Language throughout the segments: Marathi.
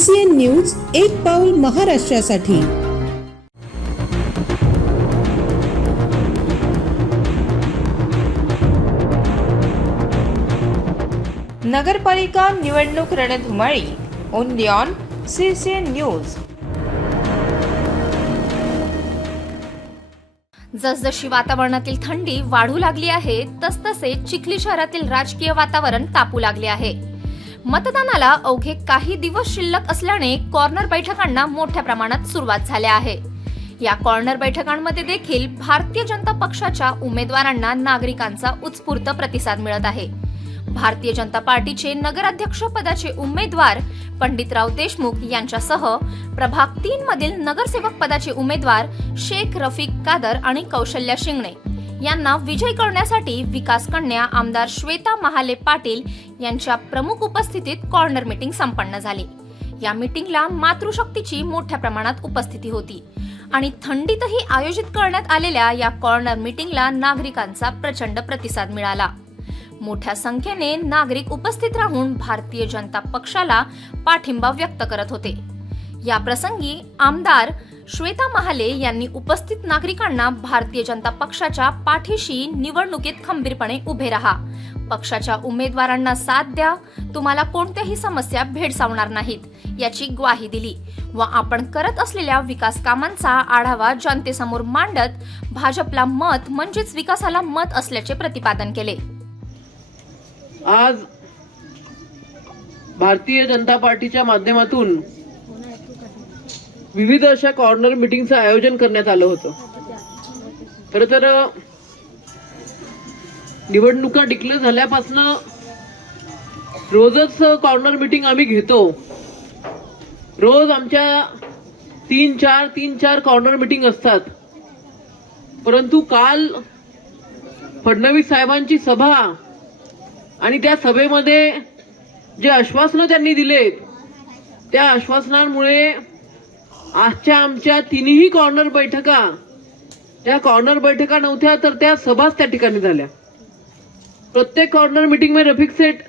सीसीएन न्यूज एक पाऊल महाराष्ट्रासाठी. नगरपालिका निवडणूक रणधुमाळी ओनली ऑन सीसीएन न्यूज. जसजशी वातावरणातील थंडी वाढू लागली आहे तसतसे चिखली शहरातील राजकीय वातावरण तापू लागले आहे. मतदानाला अवघे काही दिवस शिल्लक असल्याने कॉर्नर बैठकांना मोठ्या प्रमाणात सुरुवात झाल्या आहे. या कॉर्नर बैठकांमध्ये देखील भारतीय जनता पक्षाच्या उमेदवारांना नागरिकांचा उत्स्फूर्त प्रतिसाद मिळत आहे. भारतीय जनता पार्टीचे नगराध्यक्ष पदाचे उमेदवार पंडितराव देशमुख यांच्यासह प्रभाग तीन मधील नगरसेवक पदाचे उमेदवार शेख रफिक कादर आणि कौशल्या शिंगणे. यांना विजय करण्यासाठी विकास कन्या आमदार श्वेता महाले पाटील यांच्या प्रमुख उपस्थितीत कॉर्नर मीटिंग संपन्न झाली. या मीटिंगला मातृशक्तीची मोठ्या प्रमाणात उपस्थिती होती आणि थंडीतही आयोजित करण्यात आलेल्या या कॉर्नर मीटिंगला नागरिकांचा प्रचंड प्रतिसाद मिळाला. मोठ्या संख्येने नागरिक उपस्थित राहून भारतीय जनता पक्षाला पाठिंबा व्यक्त करत होते. या प्रसंगी आमदार श्वेता महाले यांनी उपस्थित नागरिकांना भारतीय जनता पक्षाच्या पाठीशी निवडणुकीत खंबीरपणे उभे राहा. पक्षाच्या उमेदवारांना साथ द्या. तुम्हाला कोणत्याही समस्या भेडसावणार नाहीत याची ग्वाही दिली. व आपण करत असलेल्या विकास कामांचा आढावा जनतेसमोर मांडत भाजपला मत म्हणजेच विकासाला मत असल्याचे प्रतिपादन केले. आज भारतीय जनता पार्टीच्या माध्यमातून विविध अशा कॉर्नर मिटिंगचं आयोजन करण्यात आलं होतं. खरं तर निवडणुका डिक्लेअर झाल्यापासनं रोजच कॉर्नर मिटिंग आम्ही घेतो. रोज आमच्या तीन चार तीन चार कॉर्नर मिटिंग असतात. परंतु काल फडणवीस साहेबांची सभा आणि त्या सभेमध्ये जे आश्वासनं त्यांनी दिलेत त्या आश्वासनांमुळे आजच्या आमच्या तिन्ही कॉर्नर बैठका त्या कॉर्नर बैठका नव्हत्या तर त्या सभाच त्या ठिकाणी झाल्या. प्रत्येक कॉर्नर मीटिंग में रफिक सेठ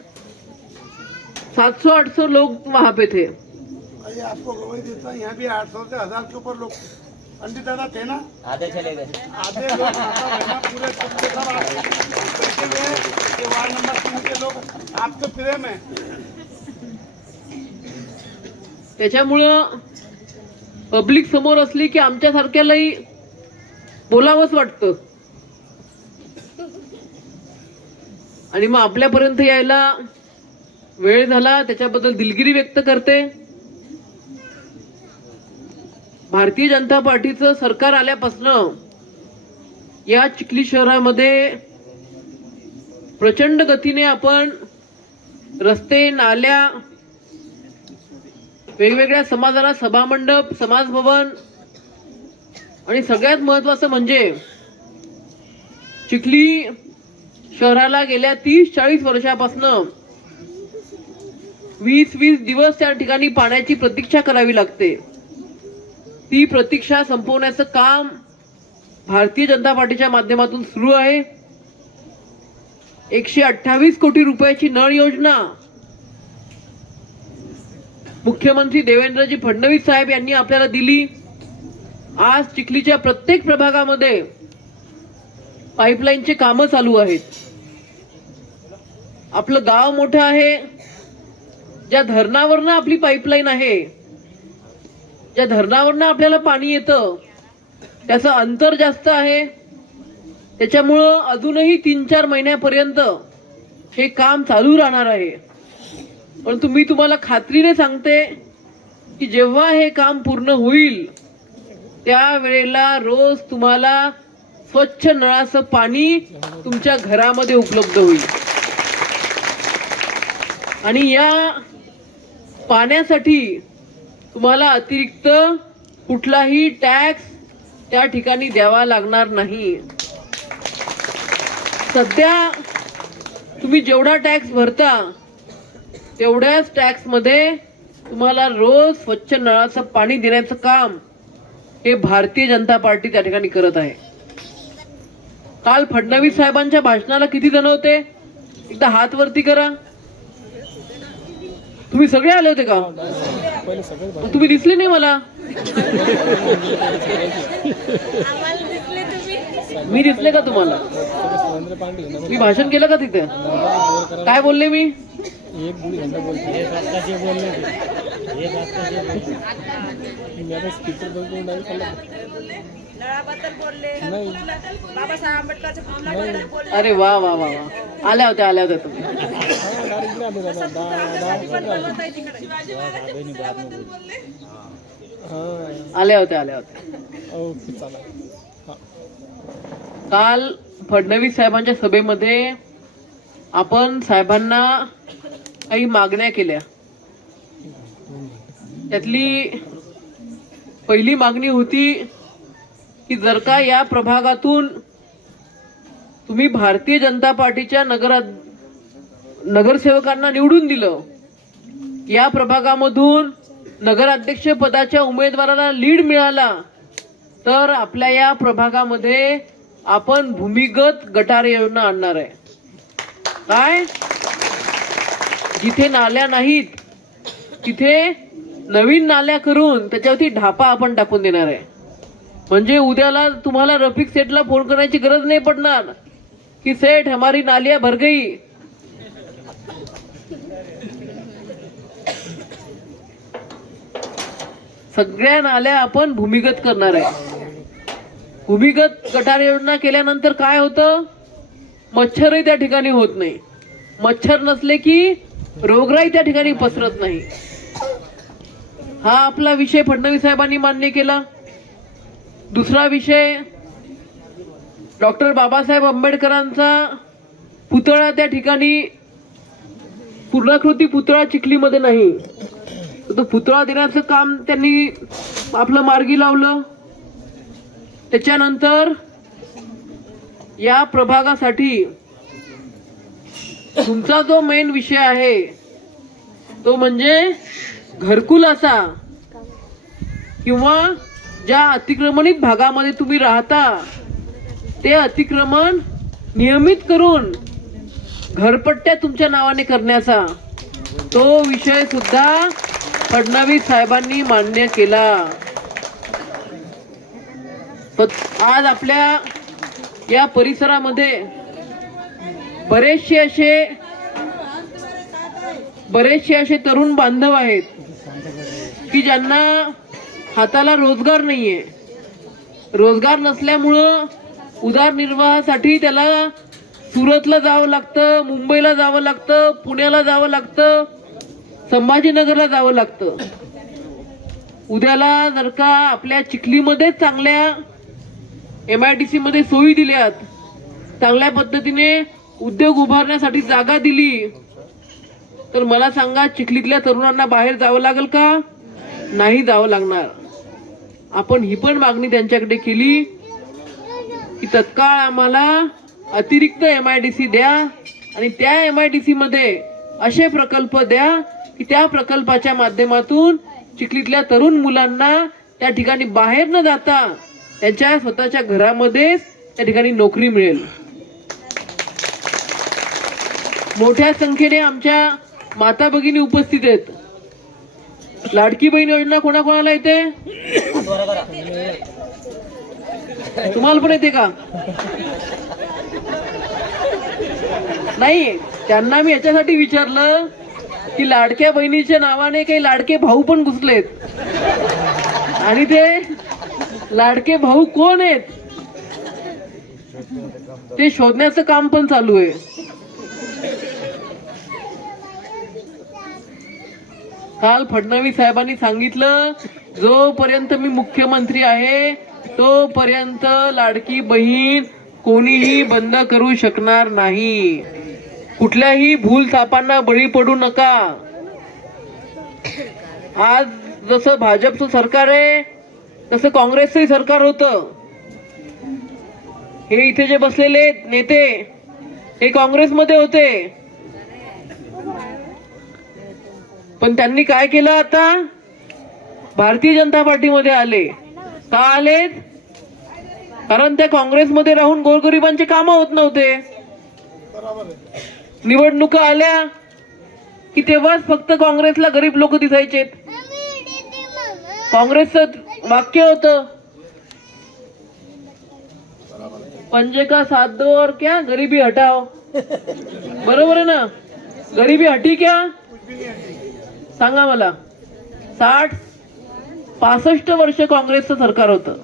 सात सौ आठ सौ लोग वहां पे थे आइए आपको गवाही देता हूँ यहाँ भी आठ सौ से हजार के ऊपर लोग पंडित दादा थे ना? आधे चले गए। आधे लोग पूरे वार्ड नंबर तीन के लोग आपके प्रेम है। त्याच्यामुळं पब्लिक समोर असली की आमच्यासारख्यालाही बोलावंच वाटतं. आणि मग आपल्यापर्यंत यायला वेळ झाला त्याच्याबद्दल दिलगिरी व्यक्त करते. भारतीय जनता पार्टीचं सरकार आल्यापासनं या चिखली शहरामध्ये प्रचंड गतीने आपण रस्ते नाल्या वेगवेगळ्या समाजाला सभामंडप समाज भवन आणि सगळ्यात महत्वाचं म्हणजे चिखली शहराला गेल्या तीस चाळीस वर्षापासनं वीस वीस दिवस त्या ठिकाणी पाण्याची प्रतीक्षा करावी लागते. ती प्रतीक्षा संपवण्याचं काम भारतीय जनता पार्टीच्या माध्यमातून सुरू आहे. एकशे अठ्ठावीस कोटी रुपयाची नळ योजना मुख्यमंत्री देवेंद्रजी फडणवीस साहेब यांनी आपल्याला दिली. आज चिखलीच्या प्रत्येक प्रभागामध्ये पाईपलाईनचे कामं चालू आहेत. आपलं गाव मोठं आहे. ज्या धरणावरनं आपली पाईपलाईन आहे ज्या धरणावरनं आपल्याला पाणी येतं त्याचं अंतर जास्त आहे. त्याच्यामुळं अजूनही तीन चार महिन्यापर्यंत हे काम चालू राहणार आहे. परंतु मी तुम्हाला खात्रीने सांगते की जेव्हा हे काम पूर्ण होईल त्यावेळेला रोज तुम्हाला स्वच्छ नळाचं पाणी तुमच्या घरामध्ये उपलब्ध होईल. आणि या पाण्यासाठी तुम्हाला अतिरिक्त कुठलाही टॅक्स त्या ठिकाणी द्यावा लागणार नाही. सध्या तुम्ही जेवढा टॅक्स भरता तेवढ्याच टॅक्समध्ये तुम्हाला रोज स्वच्छ नळाचं पाणी देण्याचं काम हे भारतीय जनता पार्टी त्या ठिकाणी करत आहे. काल फडणवीस साहेबांच्या भाषणाला किती जण होते? एकदा हात वरती करा. तुम्ही सगळे आले होते का? तुम्ही दिसले नाही मला. मी दिसले का तुम्हाला? मी भाषण केलं का तिथे? काय बोलले मी? बाबासाहेब आंबेडकरच्या पुतळ्याबद्दल बोलले? अरे वा वा वा वा. आल्या होत्या आल्या होत्या तुम्ही. बोलत बोलले. आल्या होत्या आल्या होत्या. काल फडणवीस साहेबांच्या सभेमध्ये आपण साहेबांना काही मागण्या केल्या. त्यातली पहिली मागणी होती की जर का या प्रभागातून तुम्ही भारतीय जनता पार्टीच्या नगरात नगरसेवकांना निवडून दिलं या प्रभागामधून नगराध्यक्ष पदाच्या उमेदवाराला लीड मिळाला तर आपल्या या प्रभागामध्ये आपण भूमिगत गटार योजना आणणार आहे. काय? जिथे नाल्या नाहीत तिथे नवीन नाल्या करून त्याच्यावरती ढापा आपण टाकून देणार आहे. म्हणजे उद्याला तुम्हाला रफिक सेठला फोन करायची गरज नाही पडणार की सेठ हमारी नालिया भर गई. सगळ्या नाल्या आपण भूमिगत करणार आहे. भूमिगत गटार योजना केल्यानंतर काय होतं? मच्छरही त्या ठिकाणी होत नाही. मच्छर नसले की रोगराई त्या ठिकाणी पसरत नाही. हा आपला विषय फडणवीस साहेबांनी मान्य केला. दुसरा विषय डॉक्टर बाबासाहेब आंबेडकरांचा पुतळा त्या ठिकाणी पूर्णाकृती पुतळा चिखलीमध्ये नाही. तर तो पुतळा देण्याचं काम त्यांनी आपलं मार्गी लावलं. त्याच्यानंतर या प्रभागासाठी तुमचा जो मेन विषय आहे तो म्हणजे घरकुल असा किंवा ज्या अतिक्रमणित भागामध्ये तुम्ही राहता ते अतिक्रमण नियमित करून घरपट्ट्या तुमच्या नावाने करण्याचा तो विषय सुद्धा फडणवीस साहेबांनी मान्य केला. आज आपल्या या परिसरामध्ये बरेचसे असे बरेचसे असे तरुण बांधव आहेत की ज्यांना हाताला रोजगार नाहीये. रोजगार नसल्यामुळं उदारनिर्वाहासाठी त्याला सुरतला जावं लागतं मुंबईला जावं लागतं पुण्याला जावं लागतं संभाजीनगरला जावं लागतं. उद्याला जर का आपल्या चिखलीमध्येच चांगल्या एम आय डी सीमध्ये सोयी दिल्यात चांगल्या पद्धतीने उद्योग उभारण्यासाठी जागा दिली. तर मला सांगा चिखलीतल्या तरुणांना बाहेर जावं लागेल का? नाही जावं लागणार. आपण ही पण मागणी त्यांच्याकडे केली की तत्काळ आम्हाला अतिरिक्त एम आय डी सी द्या आणि त्या एम आय डी सी मध्ये असे प्रकल्प द्या की त्या प्रकल्पाच्या माध्यमातून चिखलीतल्या तरुण मुलांना त्या ठिकाणी बाहेर न जाता त्यांच्या स्वतःच्या घरामध्येच त्या ठिकाणी नोकरी मिळेल. मोठ्या संख्येने आमच्या माता भगिनी उपस्थित आहेत. लाडकी बहीण योजना कोणाकोणाला येते? तुम्हाला पण येते का? नाही त्यांना मी याच्यासाठी विचारलं की लाडक्या बहिणीच्या नावाने काही लाडके भाऊ पण घुसलेत. आणि ते लाडके भाऊ कोण आहेत? ते शोधण्याचं काम पण चालू आहे. काल फडणवीस साहेबांनी सांगितलं जोपर्यंत मी मुख्यमंत्री आहे तोपर्यंत लाडकी बहीण कोणीही बंद करू शकणार नाही. कुठल्याही भूल थापांना बळी पडू नका. आज जसं भाजपचं सरकार आहे तसं काँग्रेसचंही सरकार होतं. हे इथे जे बसलेले नेते हे काँग्रेसमध्ये होते. पण त्यांनी काय केलं आता? भारतीय जनता पार्टीमध्ये आले. का आलेत? कारण त्या काँग्रेसमध्ये राहून गोरगरिबांचे काम होत नव्हते. निवडणुका आल्या की तेव्हाच फक्त काँग्रेसला गरीब लोक दिसायचे काँग्रेसच वाक्य होतं पंजे का साथ दो और क्या? गरीबी हटाओ. बरोबर आहे ना? गरीबी हटी क्या? सांगा मला. साठ पासष्ट वर्ष काँग्रेसचं सरकार होतं.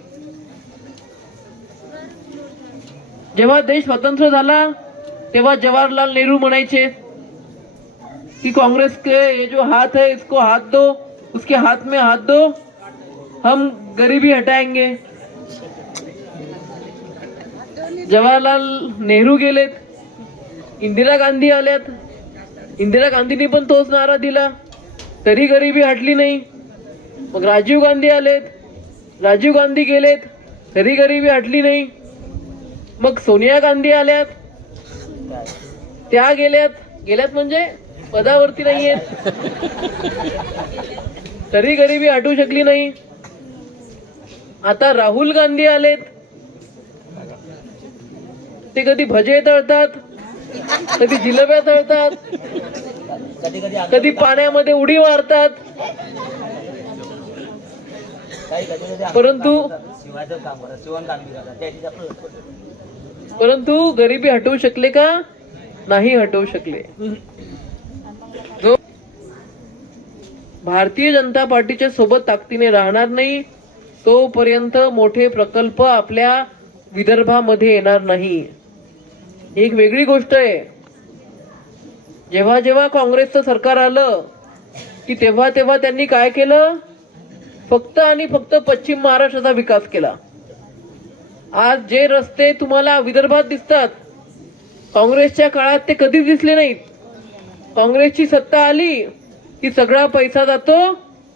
जेव्हा देश स्वतंत्र झाला तेव्हा जवाहरलाल नेहरू म्हणायचे कि कांग्रेस के ये जो हाथ है इसको हाथ दो उसके हाथ में हाथ दो हम गरीबी हटाएंगे. जवाहरलाल नेहरू गेलेत इंदिरा गांधी आल्यात. इंदिरा गांधींनी पण तोच नारा दिला. तरी गरिबी हटली नाही. मग राजीव गांधी आलेत. राजीव गांधी गेलेत. तरी गरिबी हटली नाही. मग सोनिया गांधी आल्यात. त्या गेल्यात. गेल्यात म्हणजे पदावरती नाही आहेत तरी गरिबी हटू शकली नाही. आता राहुल गांधी आलेत. ते कधी भजे तळतात. कधी जिलब्या तळतात. कधी पाण्यामध्ये उडी मारतात. परंतु परंतु गरिबी हटवू शकले का? नाही हटवू शकले. भारतीय जनता पार्टीच्या सोबत ताकदीने राहणार नाही तोपर्यंत मोठे प्रकल्प आपल्या विदर्भामध्ये येणार नाही. एक वेगळी गोष्ट आहे. जेव्हा जेव्हा काँग्रेसचं सरकार आलं की तेव्हा तेव्हा त्यांनी काय केलं? फक्त आणि फक्त पश्चिम महाराष्ट्राचा विकास केला. आज जे रस्ते तुम्हाला विदर्भात दिसतात काँग्रेसच्या काळात ते कधीच दिसले नाहीत. काँग्रेसची सत्ता आली की सगळा पैसा जातो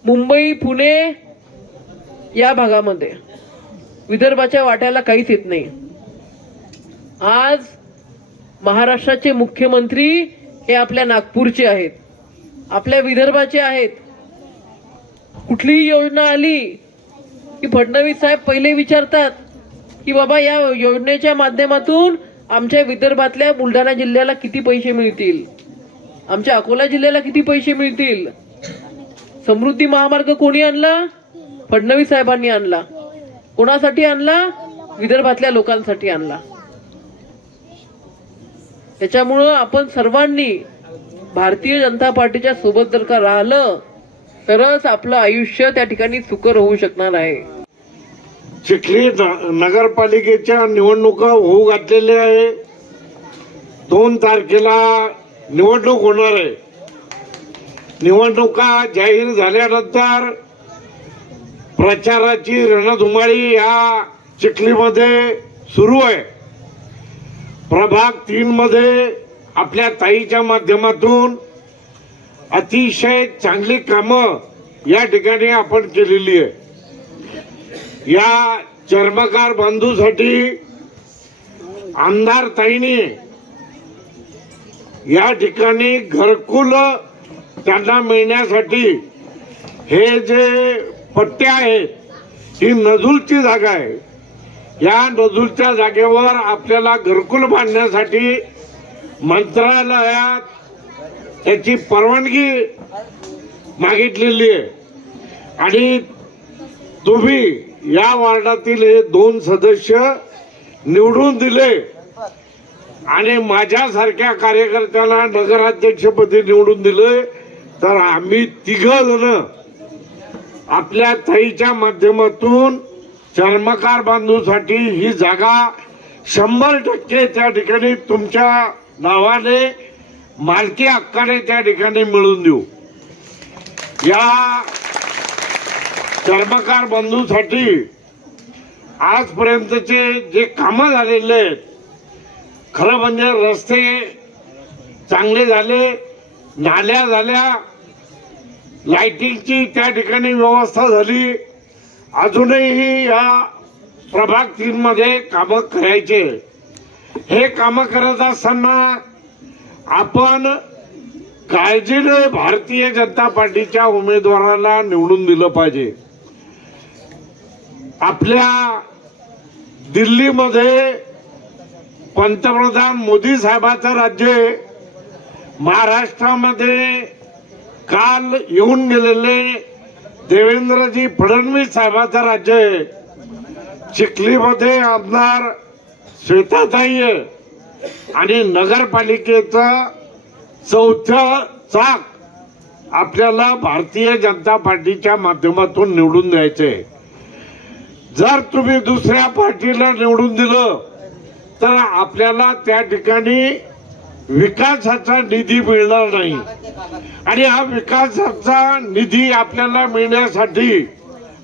मुंबई पुणे या भागामध्ये. विदर्भाच्या वाट्याला काहीच येत नाही. आज महाराष्ट्राचे मुख्यमंत्री हे आपल्या नागपूरचे आहेत. आपल्या विदर्भाचे आहेत. कुठलीही योजना आली की फडणवीस साहेब पहिले विचारतात की बाबा या योजनेच्या माध्यमातून आमच्या विदर्भातल्या बुलढाणा जिल्ह्याला किती पैसे मिळतील? आमच्या अकोला जिल्ह्याला किती पैसे मिळतील? समृद्धी महामार्ग कोणी आणला? फडणवीस साहेबांनी आणला. कोणासाठी आणला? विदर्भातल्या लोकांसाठी आणला. त्याच्यामुळं आपण सर्वांनी भारतीय जनता पार्टीच्या सोबत जर का राहिलं तरच आपलं आयुष्य त्या ठिकाणी सुकर होऊ शकणार आहे. चिखली न- नगरपालिकेच्या निवडणुका होऊ घातलेल्या आहे. दोन तारखेला निवडणूक होणार आहे. निवडणुका जाहीर झाल्यानंतर प्रचाराची रणधुमाळी या चिखलीमध्ये सुरू आहे. प्रभाग तीन मध्ये आपल्या ताईच्या माध्यमातून अतिशय चांगली कामं या ठिकाणी आपण केलेली आहे. या चर्मकार बांधूसाठी आमदार ताईने या ठिकाणी घरकुल त्यांना मिळण्यासाठी हे जे पट्टे आहेत ही नजूलची जागा आहे. या नजूलच्या जागेवर आपल्याला घरकुल बांधण्यासाठी मंत्रालयात त्याची परवानगी मागितलेली आहे. आणि तुम्ही या वार्डातील हे दोन सदस्य निवडून दिले. आणि माझ्यासारख्या कार्यकर्त्याला नगराध्यक्षपदी निवडून दिले. तर आम्ही तिघ जण आपल्या ताईच्या माध्यमातून चर्मकार बांधूसाठी ही जागा शंभर टक्के त्या ठिकाणी तुमच्या नावाने मालकी हक्काने त्या ठिकाणी मिळून देऊ. या चर्मकार बंधूसाठी आजपर्यंतचे जे कामं झालेले आहेत खरं म्हणजे रस्ते चांगले झाले नाल्या झाल्या लाइटिंगची त्या ठिकाणी व्यवस्था झाली अजूनही या प्रभाग तीन मध्ये कामं करायचे. हे कामं करत असताना आपण काळजीने भारतीय जनता पार्टीच्या उमेदवाराला निवडून दिलं पाहिजे. आपल्या दिल्लीमध्ये पंतप्रधान मोदी साहेबाचं राज्य महाराष्ट्रामध्ये काल येऊन गेलेले देवेंद्रजी फडणवीस साहेबाचं राज्य आहे. चिखलीमध्ये आमदार श्वेताताई आहे. आणि नगरपालिकेचं चौथं चाक आपल्याला भारतीय जनता पार्टीच्या माध्यमातून निवडून द्यायचे. जर तुम्ही दुसऱ्या पार्टीला निवडून दिलं तर आपल्याला त्या ठिकाणी विकासाचा निधी मिळणार नाही. आणि हा विकासाचा निधी आपल्याला मिळण्यासाठी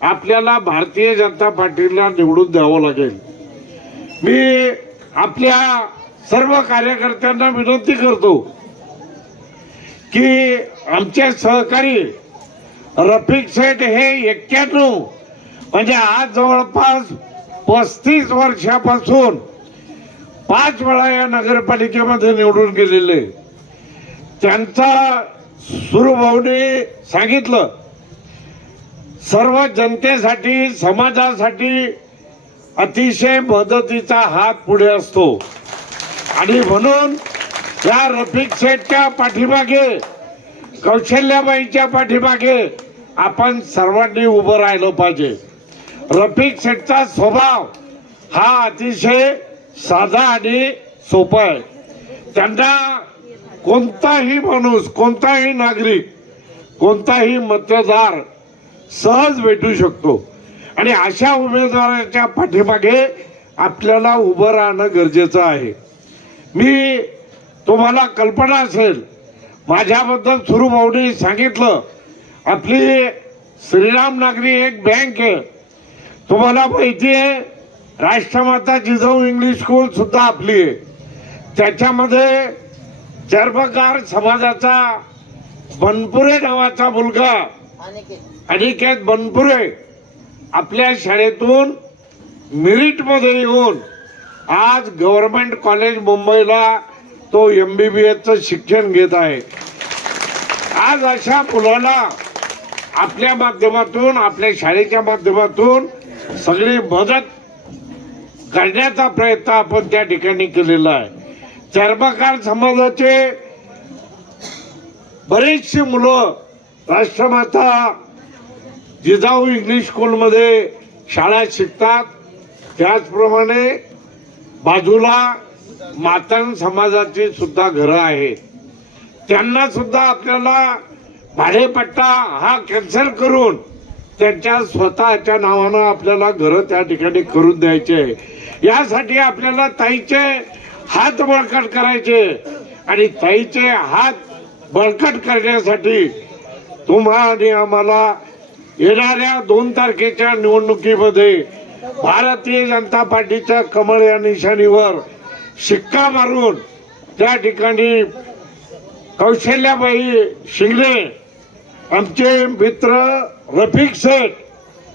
आपल्याला भारतीय जनता पार्टीला निवडून द्यावं लागेल. मी आपल्या सर्व कार्यकर्त्यांना विनंती करतो की आमचे सहकारी रफिक शेठ हे एक्क्याण्णव म्हणजे आज जवळपास पस्तीस वर्षापासून पाच वेळा या नगरपालिकेमध्ये निवडून गेलेले. त्यांचा सुरुभाऊने सांगितलं सर्व जनतेसाठी समाजासाठी अतिशय मदतीचा हात पुढे असतो. आणि म्हणून या रफिक शेठच्या पाठीमागे कौशल्याबाईच्या पाठीमागे आपण सर्वांनी उभं राहिलं पाहिजे. रफिक शेठचा स्वभाव हा अतिशय साधा आणि सोपा आहे. त्यांना कोणताही माणूस कोणताही नागरिक कोणताही मतदार सहज भेटू शकतो. आणि अशा उमेदवाराच्या पाठीमागे आपल्याला उभं राहणं गरजेचं आहे. मी तुम्हाला कल्पना असेल माझ्याबद्दल सुरू भाऊने सांगितलं आपली श्रीराम नागरी एक बँक आहे. तुम्हाला माहिती आहे राष्ट्रमाता जिजाऊ इंग्लिश स्कूल सुद्धा आपली आहे. त्याच्यामध्ये चर्मकार समाजाचा बनपुरे नावाचा मुलगा अनिकेत बनपुरे आपल्या शाळेतून मिरिटमध्ये येऊन आज गव्हर्नमेंट कॉलेज मुंबईला तो एम बी बी एसचं शिक्षण घेत आहे. आज अशा मुलाला आपल्या माध्यमातून आपल्या शाळेच्या माध्यमातून सगळी मदत करण्याचा प्रयत्न आपण त्या ठिकाणी केलेला आहे. चर्मकार समाजाचे बरेचशी मुलं राष्ट्रमाता जिजाऊ इंग्लिश स्कूलमध्ये शाळा शिकतात. त्याचप्रमाणे बाजूला मातंग समाजाची सुद्धा घरं आहेत. त्यांना सुद्धा आपल्याला भाडेपट्टा हा कॅन्सल करून त्यांच्या स्वतःच्या नावानं आपल्याला घरं त्या ठिकाणी करून द्यायचे. यासाठी आपल्याला ताईचे हात बळकट करायचे. आणि ताईचे हात बळकट करण्यासाठी तुम्हा आणि आम्हाला येणाऱ्या दोन तारखेच्या निवडणुकीमध्ये भारतीय जनता पार्टीच्या कमळ या निशाणीवर शिक्का मारून त्या ठिकाणी कौशल्याबाई शिंगणे आमचे मित्र रफिक सर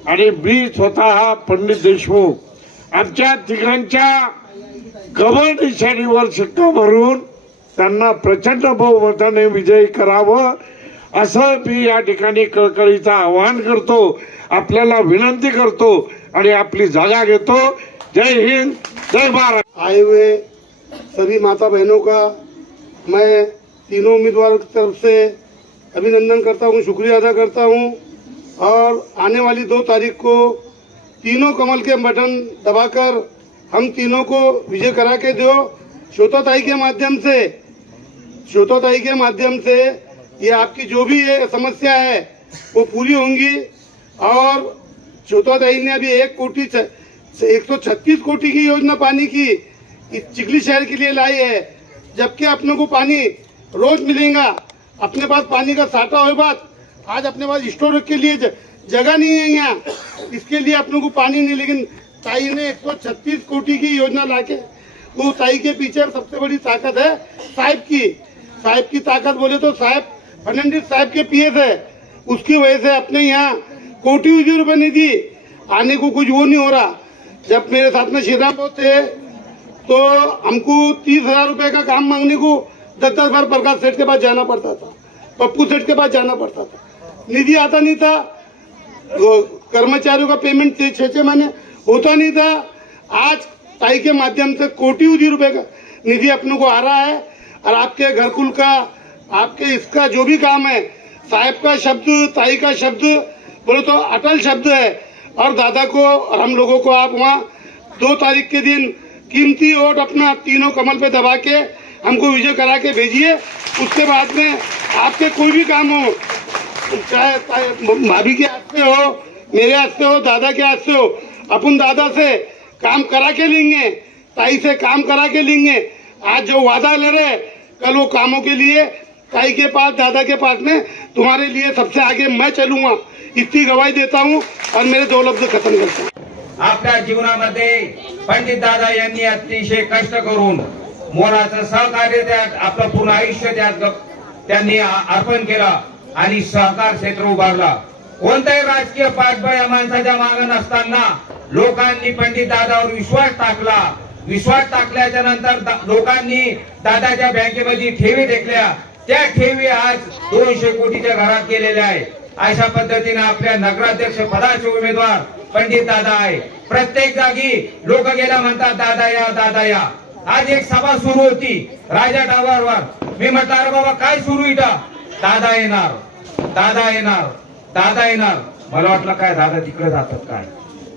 आणि मी स्वतः पंडित देशमुख आमच्या तिघांच्या कमळ निशाणीवर शिक्का भरून त्यांना प्रचंड बहुमताने विजयी करावं असं मी या ठिकाणी कळकळीचं आवाहन करतो. आपल्याला विनंती करतो आणि आपली जागा घेतो. जय हिंद जय भारत. आए हुए सभी माता बहनों का मैं तीनों उम्मीदवारों की तरफ से अभिनंदन करता हूँ शुक्रिया अदा करता हूँ। और आने वाली दो तारीख को तीनों कमल के बटन दबाकर हम तीनों को विजय करा के दो। श्रोताताई के माध्यम से श्रोताताई के माध्यम से ये आपकी जो भी ये समस्या है, वो पूरी होंगी। और श्रोताताई ने अभी एक कोटी एक सौ छत्तीस कोटि की योजना पानी की चिखली शहर के लिए लाई है। जबकि अपने को पानी रोज मिलेगा। अपने पास पानी का साटा हो बात आज अपने पास स्टोर के लिए जगह नहीं है यहाँ। इसके लिए अपने को पानी नहीं, लेकिन ताई ने एक सौ छत्तीस कोटी की योजना लाके, वो ताई के पीछे सबसे बड़ी ताकत है, साहिब की। साहिब की ताकत बोले तो साहब, फर्नांडिस साहब के पीएस है। उसकी वजह से अपने यहाँ कोटि कोटि रुपए दी आने को कुछ वो नहीं हो रहा। जब मेरे साथ में श्रीराम थे तो हमको तीस हज़ार रुपए का काम मांगने को दस दस बार प्रकाश सेठ के पास जाना पड़ता था। पप्पू सेठ के पास जाना पड़ता था। निधि आता नहीं था। कर्मचारियों का पेमेंट छः छः महीने। होता नहीं था। आज ताई के माध्यम से कोटि कोटि रुपए का निधि अपने को आ रहा है और आपके घरकुल का, आपके इसका जो भी काम है, साहेब का शब्द, ताई का शब्द, बोले तो अटल शब्द है। और दादा को और हम लोगों को आप वहाँ दो तारीख के दिन कीमती वोट अपना तीनों कमल पे दबा के हमको विजय करा के भेजिए। उसके बाद में आपके कोई भी काम हो चाहे भाभी के हाथ से हो मेरे हाथ से हो दादा के हाथ से हो। अपन दादा से काम करा के लेंगे ताई से काम करा के लेंगे। आज जो वादा ले रहे कल वो कामों के लिए ताई के पास दादा के पास में तुम्हारे लिए सबसे आगे मैं चलूंगा। इतनी गवाही देता हूँ और मेरे दो लफ्ज खत्म करता हूँ। आपल्या जीवनामध्ये पंडित दादा यांनी अतिशय कष्ट करून मोलाचं सहकार्य त्यात आपलं पूर्ण आयुष्य त्यात त्यांनी अर्पण केलं. आणि सहकार क्षेत्र उभारला. कोणताही राजकीय पाठबळ या माणसाच्या मागे नसताना लोकांनी पंडित दादावर विश्वास टाकला. विश्वास टाकल्याच्या नंतर दा- लोकांनी दादाच्या बँकेमध्ये ठेवी टेकल्या. त्या ठेवी आज दोनशे कोटीच्या घरात गेलेल्या आहे अशा पद्धतीने आपल्या नगराध्यक्ष पदाचे उमेदवार पंडित दादा आहे. प्रत्येक जागी लोक गेल्या म्हणतात दादा या दादा या. आज एक सभा सुरू होती. राजा टावरवर मी म्हटलं अरे बाबा काय सुरू इथं? दादा येणार. दादा येणार. दादा येणार. मला वाटलं काय दादा तिकडे जातात काय?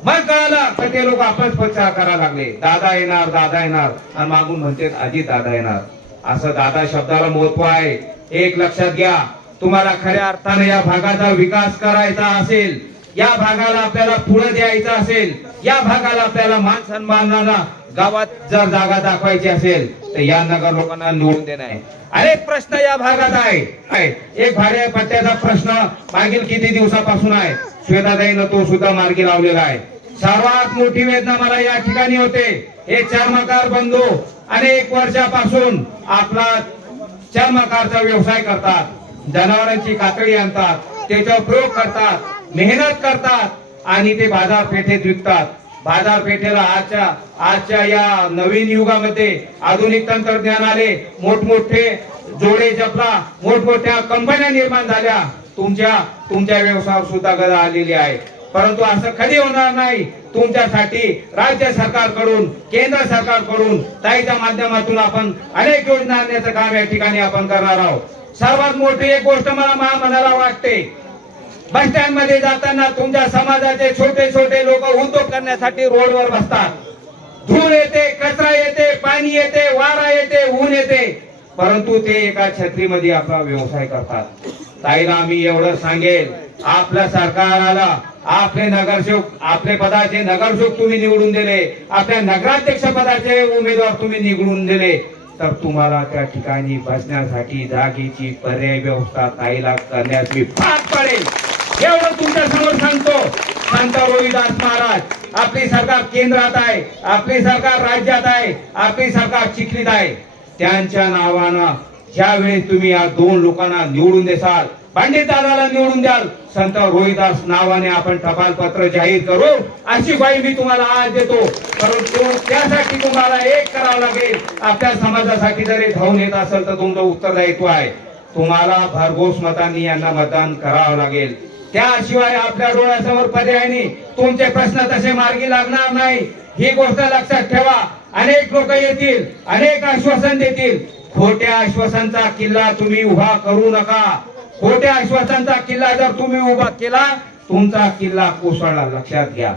मग कळालं. तर ते लोक आपणच प्रचार करायला लागले. दादा येणार दादा येणार. आणि मागून म्हणते आजी दादा येणार. असं दादा शब्दाला महत्त्व आहे. एक लक्षात घ्या. तुम्हाला खऱ्या अर्थाने या भागाचा विकास करायचा असेल या भागाला आपल्याला पुढे द्यायचं असेल या भागाला आपल्याला मान सन्मानाला गावात जर जागा दाखवायची असेल तर या नगर लोकांना निवडून देणं आहे. अनेक प्रश्न या भागात आहे. एक भाड्या पत्त्याचा प्रश्न मागील किती दिवसापासून आहे? श्वेताताईनं तो सुद्धा मार्गी लावलेला आहे. सर्वात मोठी वेदना मला या ठिकाणी होते. हे चर्मकार बंधू अनेक वर्षापासून आपला चर्मकारचा व्यवसाय करतात. जनावरांची कातडी आणतात. त्याचा प्रयोग करतात. मेहनत करतात. आणि ते बाजारपेठेत विकतात. बाजारपेठेला आजच्या आजच्या या नवीन युगामध्ये आधुनिक तंत्रज्ञान आले मोठमोठे जोडे जपला मोठमोठ्या कंपन्या निर्माण झाल्या. तुमच्या तुमच्या व्यवसायावर सुद्धा गदा आलेली आहे. परंतु असं कधी होणार नाही. तुमच्यासाठी राज्य सरकारकडून केंद्र सरकारकडून ताईच्या माध्यमातून आपण अनेक योजना आणण्याचं काम या ठिकाणी आपण करणार आहोत. सर्वात मोठी एक गोष्ट मला महामनाला वाटते. बस स्टँडमध्ये जाताना तुमच्या समाजाचे छोटे छोटे लोक उद्योग करण्यासाठी रोडवर बसतात. धूळ येते कचरा येते पाणी येते वारा येते ऊन येते. परंतु ते एका छत्रीमध्ये आपला व्यवसाय करतात. ताईला आम्ही एवढं सांगेल आपल्या सरकाराला आपले नगरसेवक आपले पदाचे नगरसेवक तुम्ही निवडून दिले आपल्या नगराध्यक्ष पदाचे उमेदवार तुम्ही निवडून दिले. तर तुम्हाला त्या ठिकाणी बसण्यासाठी जागेची पर्याय व्यवस्था ताईला करण्याची भाग पडेल. एवढं तुमच्यासमोर सांगतो. संत रोहिदास महाराज आपली सरकार केंद्रात आहे आपली सरकार राज्यात आहे आपली सरकार चिखलीत आहे. त्यांच्या नावानं ज्यावेळी तुम्ही या दोन लोकांना निवडून देसाल पंडित दादाला निवडून द्याल संत रोहिदास नावाने आपण टपाल पत्र जाहीर करू. अशी ग्वाही मी तुम्हाला आज देतो. परंतु त्यासाठी तुम्हाला एक करावं लागेल. आपल्या समाजासाठी जरी धावून येत असेल तर तुमचं उत्तरदायित्व आहे. तुम्हाला भरघोस मतांनी यांना मतदान करावं लागेल. त्याशिवाय आपल्या डोळ्यासमोर पर्याय नाही तुमचे प्रश्न तसे मार्गी लागणार नाही. ही गोष्ट लक्षात ठेवा. अनेक लोक येतील अनेक आश्वासन देतील. खोट्या आश्वासनचा किल्ला तुम्ही उभा करू नका. खोट्या आश्वासनचा किल्ला जर तुम्ही उभा केला तुमचा किल्ला कोसळला. लक्षात घ्या.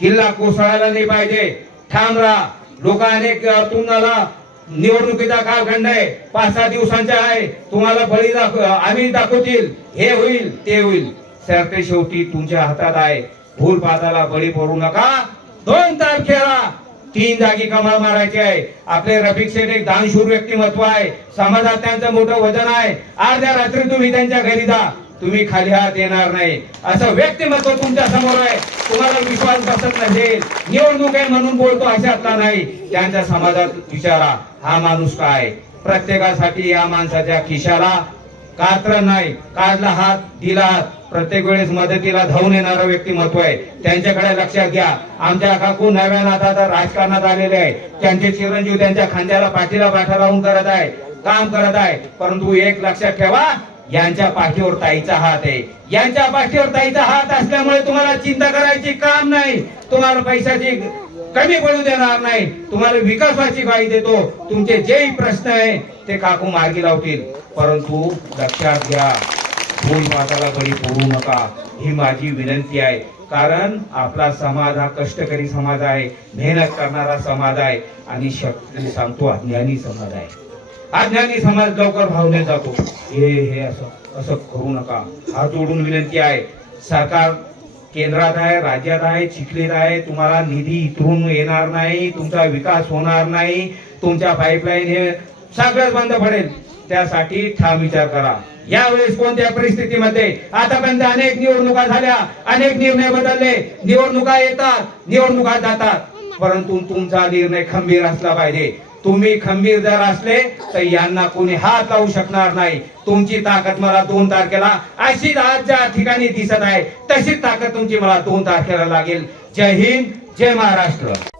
किल्ला कोसळायला नाही पाहिजे. ठाम राहा. लोक अनेक तुम्हाला निवडणुकीचा कालखंड आहे. पाच सहा दिवसांचा आहे. तुम्हाला बळी दाखव आम्ही दाखवतील. हे होईल ते होईल. सरते शेवटी तुमच्या हातात आहे. भूल पाताला बळी पडू नका. दोन तारखेला तीन जागी कमळ मारायची आहे. आपले रफिक शेठ एक दानशूर व्यक्तिमत्व आहे. समाजात त्यांचं मोठं वजन आहे. अर्ध्या रात्री तुम्ही त्यांच्या घरी जा. तुम्ही खाली हात येणार नाही. असं व्यक्तिमत्व तुमच्यासमोर आहे. तुम्हाला विश्वास बसत नसेल. निवडणूक आहे म्हणून बोलतो अशातला नाही. त्यांच्या समाजात विचारा. हा माणूस काय? प्रत्येकासाठी या माणसाच्या खिशाला कात्र नाही. काढला हात दिला हात. प्रत्येक वेळेस मदतीला धावून येणारं व्यक्तिमत्व आहे. त्यांच्याकडे लक्षात घ्या. आमच्या काकू नव्यानं आता राजकारणात आलेले आहे. त्यांचे चिरंजीव त्यांच्या खांद्याला पाठीला पाठा लावून करत आहे. काम करत आहे. परंतु एक लक्षात ठेवा. यांच्या पाठीवर ताईचा हात आहे. यांच्या पाठीवर ताईचा हात असल्यामुळे तुम्हाला चिंता करायची काम नाही. तुम्हाला पैशाची कमी पडू देणार नाही. तुम्हाला विकासाची ग्वाही देतो. तुमचे जेही प्रश्न आहे ते काकू मार्गी लावतील. परंतु लक्षात घ्या. फूलपाताला बळी पडू नका. ही माझी विनंती आहे. कारण आपला समाज हा कष्टकरी समाज आहे. मेहनत करणारा समाज आहे. आणि शक्ती सांगतो अज्ञानी समाज आहे. अज्ञानी समाज लवकर भावने जातो. हे हे असं असं करू नका. हात जोडून विनंती आहे. सरकार केंद्रात आहे राज्यात आहे चिखलीत आहे. तुम्हाला निधी इथून येणार नाही. तुमचा विकास होणार नाही. तुमच्या पाईपलाईन हे सगळंच बंद पडेल. त्यासाठी ठाम विचार करा. यावेळेस कोणत्या परिस्थितीमध्ये? आतापर्यंत अनेक निवडणुका झाल्या अनेक निर्णय बदलले. निवडणुका येतात निवडणुका जातात. परंतु तुमचा निर्णय खंबीर असला पाहिजे. तुम्ही खंबीर जर असले तर यांना कोणी हात लावू शकणार नाही. तुमची ताकद मला दोन तारखेला अशीच आज ज्या ठिकाणी दिसत आहे तशीच ताकद तुमची मला दोन तारखेला लागेल. जय हिंद जय महाराष्ट्र.